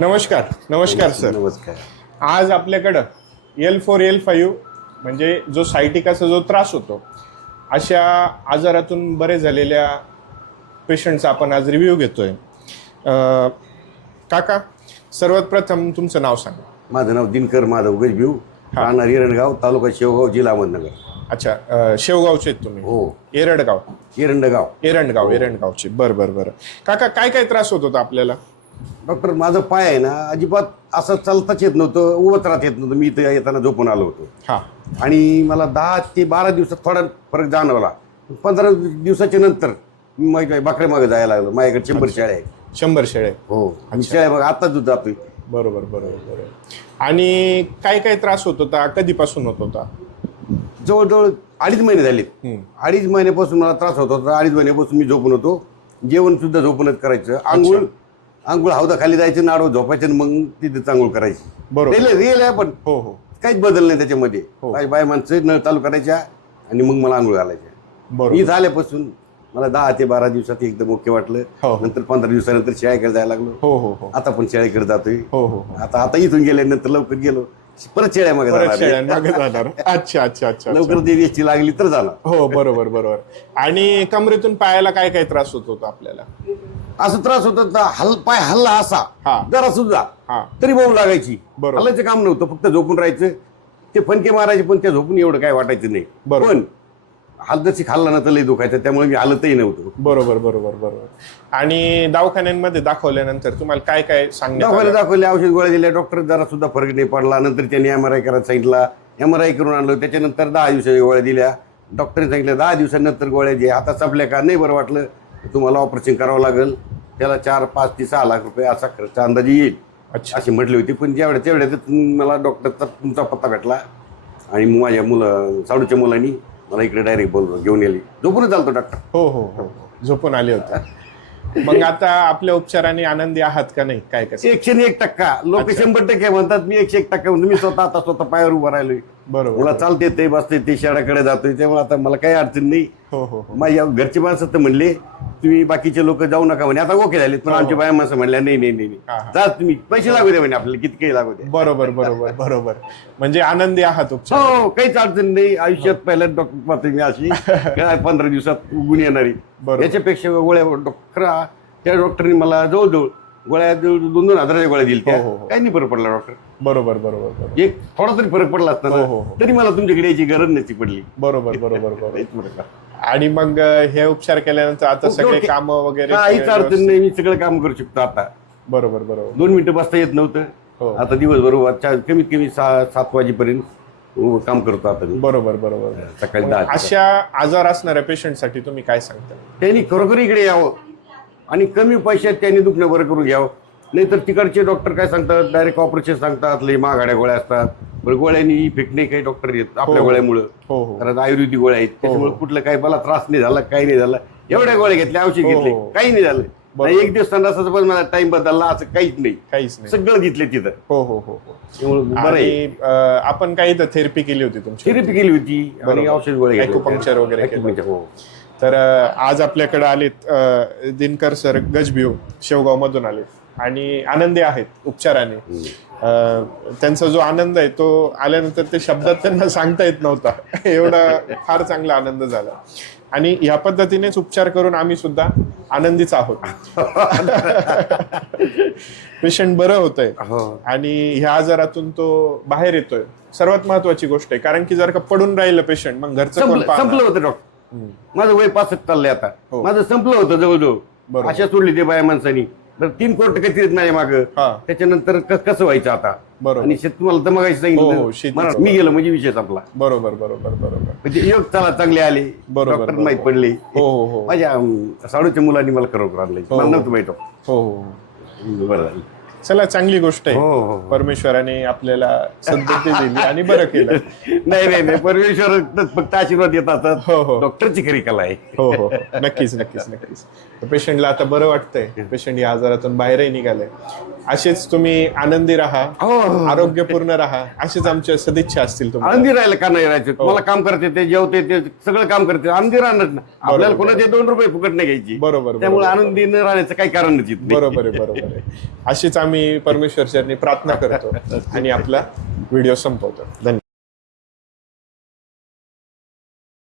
नमस्कार नमस्कार सर नमस्कार. आज आपल्याकडं एल फोर एल फाईव्ह म्हणजे जो सायटिकाचा जो त्रास होतो अशा आजारातून बरे झालेल्या पेशंटचा आपण आज रिव्ह्यू घेतोय. अं, काका सर्वात प्रथम तुमचं नाव सांगा. माझं नाव दिनकर माधव गजभिऊ राहणार एरंडगाव तालुका शेवगाव जिल्हा अहमदनगर. अच्छा अं, शेवगावचे आहेत तुम्ही. हो. एरडगाव. एरंडगाव. एरंडगाव एरंडगावचे. बरं बरं बरं. काका काय काय त्रास होत होता आपल्याला? डॉक्टर माझं पाय आहे ना अजिबात असं चालताच येत नव्हतं उभत राहत येत नव्हतं. मी इथं येताना झोपून आलो होतो. हां. आणि मला दहा ते बारा दिवसात थोडा फरक जाणवला. पंधरा दिवसाच्या नंतर मी बाकऱ्या मागे जायला लागलो. माझ्याकडे शंभर शेळ्या आहेत. शंभर शेळे. हो. आणि शेळ्या बघा आताच दूध जातोय बरोबर बरोबर बरोबर. आणि काय काय त्रास होत होता? कधीपासून होत होता? जवळजवळ अडीच महिने हम्म. अडीच महिन्यापासून मला त्रास होत होता. अडीच महिन्यापासून मी झोपून होतो. जेवण सुद्धा झोपूनच करायचं. आंघोळ आंघोळ हौदा खाली जायचं नाडव झोपायचं मग तिथे चांगोळ करायची. बरोबर. रिअल आहे पण हो हो. काहीच बदल नाही त्याच्यामध्ये. हो. बाय बाय माणसं नळ चालू करायच्या आणि मग मला आंघोळ घालायच्या. मी झाल्यापासून मला दहा ते बारा दिवसात एकदम ओके वाटलं. हो. नंतर पंधरा दिवसानंतर शाळेकडे जायला लागलो. हो हो हो. आता पण शाळेकडे जातोय. हो हो हो. आता आता इथून गेल्यानंतर लवकर गेलो. परत शेळ्या मागे जाणार. अच्छा अच्छा अच्छा. लवकर देवीची लागली तर जाणार हो बरोबर बरोबर. आणि कमरेतून पायाला काय काय त्रास होत होता आपल्याला? असं त्रास होत हल पाय हल्ला असा. जरा सुद्धा तरी बोंब लागायची. हल्लायचं काम नव्हतं फक्त झोपून राहायचं. ते फणके मारायचे पण त्या झोपून एवढं काय वाटायचं नाही. पण हलदची खाल्ला ना तर लई दुखायचं. त्यामुळे मी हालतही नव्हतो. बरोबर बरोबर बरोबर. आणि दवाखान्यांमध्ये दाखवल्यानंतर तुम्हाला काय काय सांगण्यात दाखवले? दाखवले औषध गोळ्या दिल्या. डॉक्टर जरा सुद्धा फरक नाही पडला. नंतर त्यांनी एम आर आय करायला सांगितला. एम आर आय करून आणलं. त्याच्यानंतर दहा दिवसाच्या गोळ्या दिल्या. डॉक्टरने सांगितलं दहा दिवसानंतर गोळ्या द्या आता संपल्या का? नाही बरं वाटलं. तुम्हाला ऑपरेशन करावं लागेल. त्याला चार पाच ते सहा लाख रुपये असा खर्च अंदाजे येईल. अच्छा. अशी म्हटली होती. पण जेवढ्या तेवढ्यात मला डॉक्टरचा तुमचा पत्ता भेटला. आणि मग माझ्या मुलं साडूच्या मुलांनी मला इकडे डायरेक्ट बोललो घेऊन गेली झोपूनच चालतो डॉक्टर हो हो हो. झोपून आले होते. मग आता आपल्या उपचाराने आनंदी आहात का नाही? काय कसं? एकशे एक टक्का. लोक शंभर टक्के म्हणतात मी एकशे एक टक्का म्हणतो मी स्वतः आता स्वतः पायावर उभा राहिलोय. बरोबर. मला चालते ते बसते ते शाळेकडे जातोय त्यामुळे आता मला काही अडचण नाही. हो हो हो. माझ्या घरचे माणसं तर म्हणले तुम्ही बाकीचे लोक जाऊ नका म्हणे. आता ओके झाले पण आमच्या बाया माणसं म्हणल्या नाही नाही नाही हो. हा, नाही. जा तुम्ही पैसे लागू द्या म्हणे आपल्याला किती काही लागू द्या बरोबर बरोबर बरोबर. म्हणजे आनंदी आहात उपचार हो काहीच अडचण नाही. आयुष्यात पहिल्या डॉक्टर पाहते मी अशी काय पंधरा दिवसात उगून येणारी. बरोबर. याच्यापेक्षा गोळ्या डॉक्टर त्या डॉक्टरने मला जवळजवळ गोळ्या दोन दोन हजाराच्या गोळ्या दिल्या. त्या हो, हो, हो. काही नाही फरक पडला डॉक्टर. बरोबर बरोबर बरोबर. एक थोडा तरी फरक पडला असता हो, हो, ना हो. तरी मला तुमच्याकडे यायची गरज नसती पडली. बरोबर बरोबर बरोबर. काहीच फरक नाही. आणि मग हे उपचार केल्यानंतर आता सगळे. काम वगैरे काहीच अडचण नाही मी सगळं काम करू शकतो आता. बरोबर बरोबर. दोन मिनिटं बसता येत हो. नव्हतं आता दिवसभर वा- चा- कमीत कमी सहा सात वाजेपर्यंत काम करतो आता मी. बरोबर बरोबर. सकाळी अशा आजार असणाऱ्या पेशंटसाठी तुम्ही काय सांगता? त्यांनी खरोखर इकडे यावं. आणि कमी पैशात त्यांनी दुखणं बरं करून घ्यावं. नाहीतर तिकडचे डॉक्टर काय सांगतात? डायरेक्ट ऑपरेशन सांगतात लई महागाड्या गोळ्या असतात. पण गोळ्यांनी इफेक्ट नाही काही डॉक्टर येत आपल्या हो. गोळ्यामुळं. हो हो. कारण आयुर्वेदिक गोळ्या आहेत त्याच्यामुळे कुठलं काही मला त्रास नाही झाला काही नाही झाला. एवढ्या गोळ्या घेतल्या औषध हो. घेतले काही नाही झालं. नाही, एक दिवस संडासाचा पण मला टाइम बदलला असं काहीच नाही. काहीच नाही. सगळं घेतले तिथं. हो हो हो हो. त्यामुळे बरं आहे. आणि अं, आपण काही थेरपी केली होती तुमची? थेरपी केली होती आणि बरोबर. औषध गोळ्या घेतल्या. Acupuncture वगैरे केलं. Acupuncture, हो. तर अं, आज आपल्याकडे आलेत अं, दिनकर सर गजबिओ शेवगाव मधून आले आणि आनंदी आहेत उपचाराने. त्यांचा जो आनंद आहे तो आल्यानंतर ते शब्दात त्यांना सांगता येत नव्हता. एवढा फार चांगला आनंद झाला. आणि ह्या पद्धतीनेच उपचार करून आम्ही सुद्धा आनंदीच आहोत. पेशंट बरं होतंय. हो. आणि ह्या आजारातून तो बाहेर येतोय. सर्वात महत्वाची गोष्ट आहे कारण की जर का पडून राहिलं पेशंट मग घरचं संपलं होतं डॉक्टर. माझं वय पासष्ट चाललंय आता. हो. माझं संपलं होतं जवळजवळ. अशा सोडली ते बाया माणसानी. तर तीन कोटी काही नाही माग. हा. त्याच्यानंतर कसं व्हायचं आता? बरोबर. आणि शेत तुम्हाला तर मगाशी हो, हो, सांगितलं मी गेलो म्हणजे विषय संपला. बरोबर बरोबर बरोबर. म्हणजे योग चला चांगले आले. बरोबर. माहीत पडले. हो माझ्या साडूच्या मुलांनी मला खरोखर आणलं मला. नव्हतं माहीत. हो हो. बरं झालं. चला चांगली गोष्ट आहे. हो हो हो. परमेश्वराने आपल्याला सद्बुद्धी दिली आणि बरं केलं. नाही नाही नाही. परमेश्वर फक्त आशीर्वाद येत असतात. हो हो. डॉक्टरची खरी कला आहे. हो हो. नक्कीच नक्कीच नक्कीच. पेशंटला आता बरं वाटतंय. पेशंट या आजारातून बाहेरही निघालंय. असेच तुम्ही आनंदी राहा. हो आरोग्यपूर्ण राहा. अशीच आमच्या सदिच्छा असतील तुम्हाला. आनंदी राहिलं का नाही राहायचं? मला काम करते ते जेवते ते सगळं काम करते. आनंदी राहणार ना? आपल्याला कोणाचे दोन रुपये फुकट नाही घ्यायची. बरोबर, त्यामुळे बरोबर. आनंदी न राहण्याचं काही कारणच येत नाही बरोबर आहे बरोबर आहे. अशीच आम्ही परमेश्वर चरणी प्रार्थना करतो आणि आपला व्हिडिओ संपवतो. धन्यवाद.